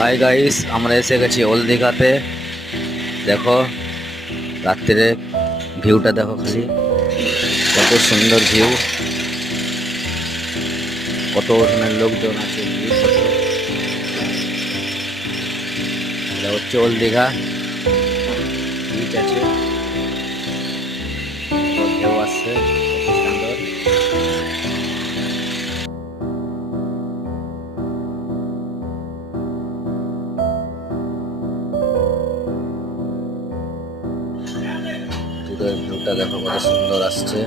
Hi guys, আমরা এসে গেছি ওল্ড দীঘাতে। দেখো রাত্রে ভিউটা দেখো, খালি কত সুন্দর ভিউ, কত ওখানে লোকজন আছে। ভিউ কত, এটা হচ্ছে ওল্ড দীঘা বিচ আছে, ঢেউ আসছে কত সুন্দর। দূরের ভিউটা দেখো কত সুন্দর আসছে,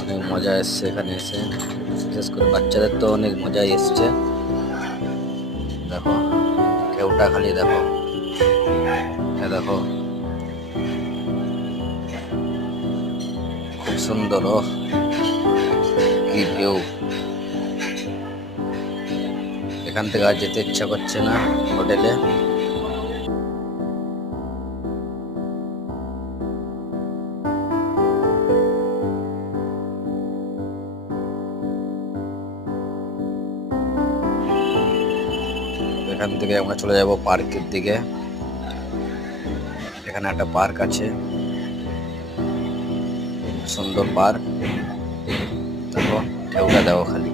অনেক মজা এসছে এখানে এসে। বিশেষ করে বাচ্চাদের তো অনেক মজাই এসছে। দেখো ঢেউটা খালি দেখো, দেখো খুব সুন্দর। ও কি ভিউ, এখান থেকে আর যেতে ইচ্ছা করছে না হোটেলে। এখান থেকে আমরা চলে যাব পার্কের দিকে। এখানে একটা পার্ক আছে, সুন্দর পার্ক। দেখো ঢেউটা দেখো খালি।